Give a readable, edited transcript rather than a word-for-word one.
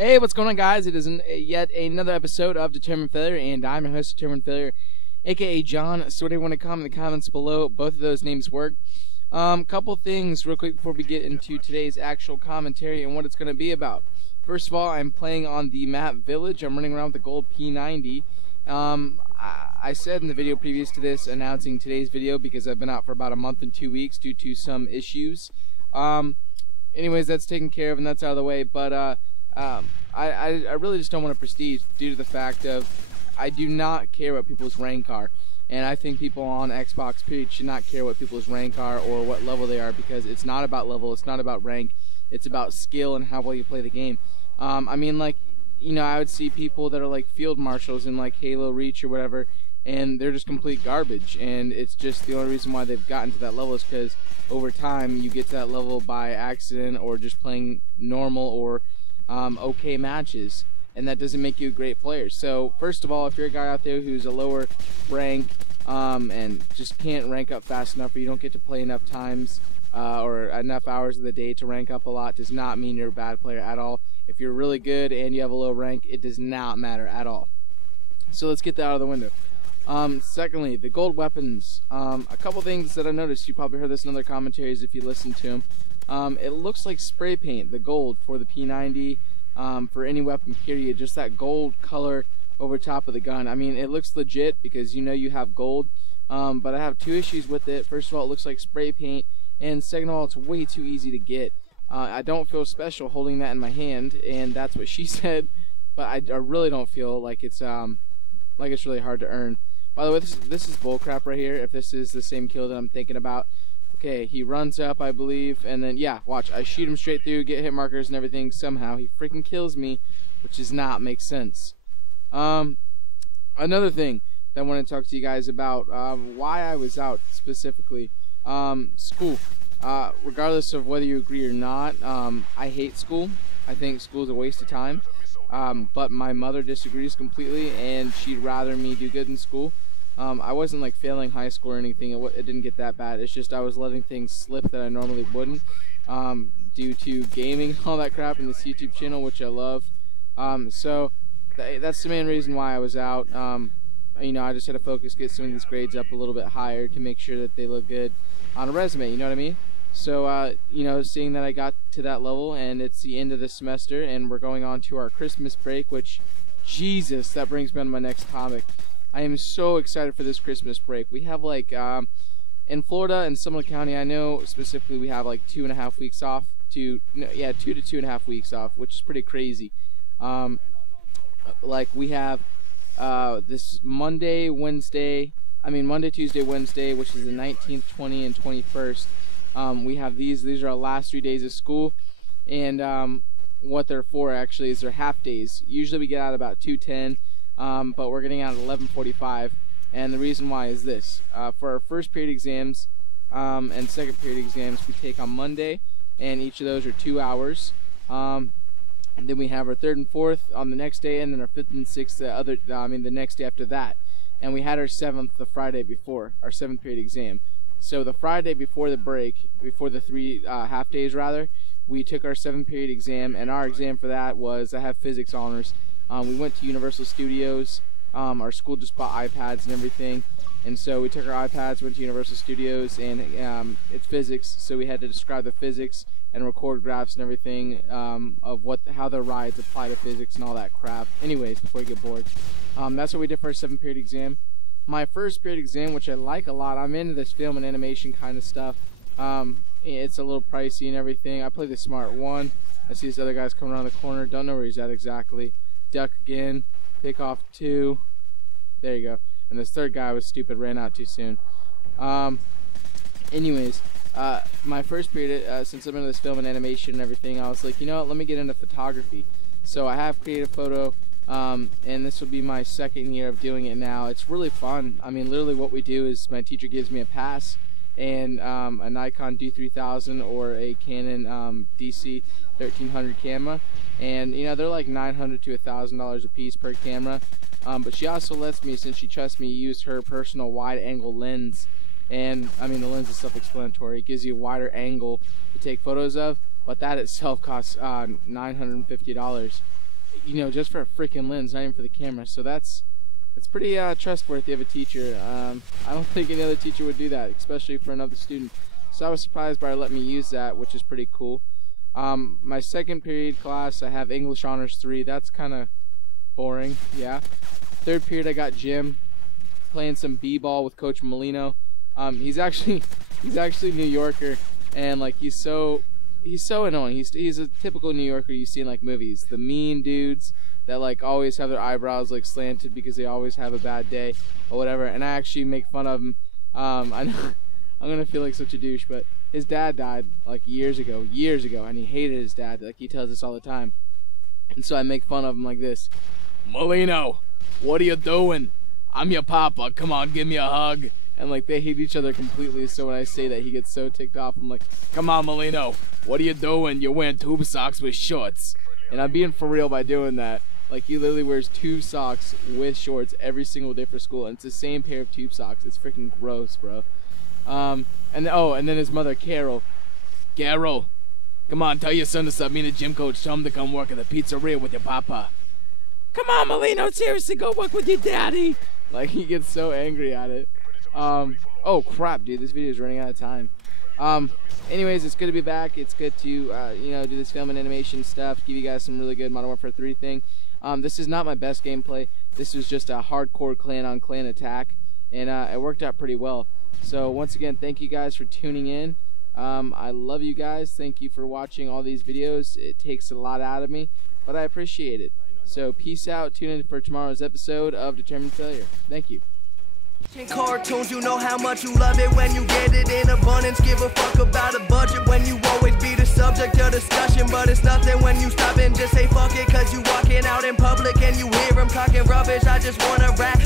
Hey, what's going on, guys? It is yet another episode of Determined Failure, and I'm your host, Determined Failure, aka John. So, what do you want to comment in the comments below? Both of those names work. Couple things real quick before we get into today's actual commentary and what it's going to be about. First of all, I'm playing on the map Village. I'm running around with the gold P90. I said in the video previous to this, announcing today's video, because I've been out for about a month and 2 weeks due to some issues. Anyways, that's taken care of and that's out of the way, but I really just don't want to prestige due to the fact of I do not care what people's rank are, and I think people on Xbox period should not care what people's rank are or what level they are, because it's not about level, it's not about rank, it's about skill and how well you play the game. I mean, like, you know, I would see people that are like field marshals in like Halo Reach or whatever, and they're just complete garbage, and it's just the only reason why they've gotten to that level is because over time you get to that level by accident or just playing normal or okay matches, and that doesn't make you a great player. So first of all, if you're a guy out there who's a lower rank and just can't rank up fast enough, or you don't get to play enough times or enough hours of the day to rank up a lot, does not mean you're a bad player at all. If you're really good and you have a low rank, it does not matter at all. So let's get that out of the window. Secondly, the gold weapons. A couple things that I noticed, you probably heard this in other commentaries if you listen to them. It looks like spray paint, the gold for the P90, for any weapon period, just that gold color over top of the gun. I mean, it looks legit because you know you have gold, but I have two issues with it. First of all, it looks like spray paint, and second of all, it's way too easy to get. I don't feel special holding that in my hand, and that's what she said, but I really don't feel like it's really hard to earn. By the way, this is bullcrap right here, if this is the same kill that I'm thinking about. Okay, he runs up, I believe, and then, yeah, watch, I shoot him straight through, get hit markers and everything. Somehow he freaking kills me, which does not make sense. Another thing that I want to talk to you guys about, why I was out specifically. School. Regardless of whether you agree or not, I hate school. I think school is a waste of time. But my mother disagrees completely, and she'd rather me do good in school. I wasn't like failing high school or anything. It didn't get that bad. It's just I was letting things slip that I normally wouldn't, due to gaming and all that crap in this YouTube channel, which I love. So that's the main reason why I was out. You know, I just had to focus, get some of these grades up a little bit higher to make sure that they look good on a resume. You know what I mean? So, you know, seeing that I got to that level, and it's the end of the semester, and we're going on to our Christmas break, which, Jesus, that brings me on to my next topic. I am so excited for this Christmas break. We have, like, in Florida and Seminole County, I know specifically we have, like, 2.5 weeks off, 2 to 2.5 weeks off, which is pretty crazy. Like, we have this Monday, Tuesday, Wednesday, which is the 19th, 20th, and 21st. We have these are our last 3 days of school, and what they're for actually is they're half days. Usually we get out about 2:10, but we're getting out at 11:45, and the reason why is this. For our first period exams and second period exams, we take on Monday, and each of those are 2 hours. And then we have our third and fourth on the next day, and then our fifth and sixth the next day after that. And we had our seventh the Friday before, our seventh period exam. So the Friday before the break, before the 3 half days rather, we took our 7th period exam, and our exam for that was, I have physics honors. We went to Universal Studios. Our school just bought iPads and everything, and so we took our iPads, went to Universal Studios, and it's physics, so we had to describe the physics and record graphs and everything of how the rides apply to physics and all that crap. Anyways, before you get bored, that's what we did for our 7th period exam. My first period exam, which I like a lot, I'm into this film and animation kind of stuff. It's a little pricey and everything. I play the smart one. I see this other guy's coming around the corner. Don't know where he's at exactly. Duck again. Pick off 2. There you go. And this third guy was stupid, ran out too soon. Anyways, my first period, since I'm into this film and animation and everything, I was like, you know what, let me get into photography. So I have creative photo. And this will be my 2nd year of doing it now. It's really fun. I mean, literally what we do is my teacher gives me a pass and a Nikon D3000 or a Canon DC 1300 camera, and you know, they're like $900 to $1,000 a piece per camera. But she also lets me, since she trusts me, use her personal wide angle lens. And I mean, the lens is self-explanatory. It gives you a wider angle to take photos of, but that itself costs $950. you know, just for a freaking lens, not even for the camera. So that's pretty trustworthy of a teacher. I don't think any other teacher would do that, especially for another student. So I was surprised by her letting me use that, which is pretty cool. My second period class, I have English Honors 3. That's kind of boring, yeah. Third period, I got gym, playing some b-ball with Coach Molino. He's actually a New Yorker, and like he's so annoying. He's a typical New Yorker you see in like movies. The mean dudes that like always have their eyebrows like slanted because they always have a bad day or whatever. And I actually make fun of him. I know I'm gonna feel like such a douche, but his dad died like years ago, and he hated his dad. Like he tells us all the time. And so I make fun of him like this. Molino, what are you doing? I'm your papa. Come on, give me a hug. And like they hate each other completely. So when I say that, he gets so ticked off. I'm like, come on, Molino, what are you doing? You're wearing tube socks with shorts. And I'm being for real by doing that. Like he literally wears tube socks with shorts every single day for school, and it's the same pair of tube socks. It's freaking gross, bro. And then his mother, Carol, come on, tell your son to stop being a gym coach. Tell him to come work at the pizzeria with your papa. Come on, Molino, seriously, go work with your daddy. Like he gets so angry at it. Oh crap, dude, this video is running out of time. Anyways, it's good to be back. It's good to you know, do this film and animation stuff, give you guys some really good Modern Warfare 3 thing. This is not my best gameplay. This was just a hardcore clan on clan attack, and it worked out pretty well. So once again, thank you guys for tuning in. I love you guys. Thank you for watching all these videos. It takes a lot out of me, but I appreciate it. So peace out. Tune in for tomorrow's episode of Determined Failure. Thank you. Cartoons, you know how much you love it when you get it in abundance. Give a fuck about a budget when you always be the subject of discussion. But it's nothing when you stop and just say fuck it, cause you walking out in public and you hear them talking rubbish. I just wanna rap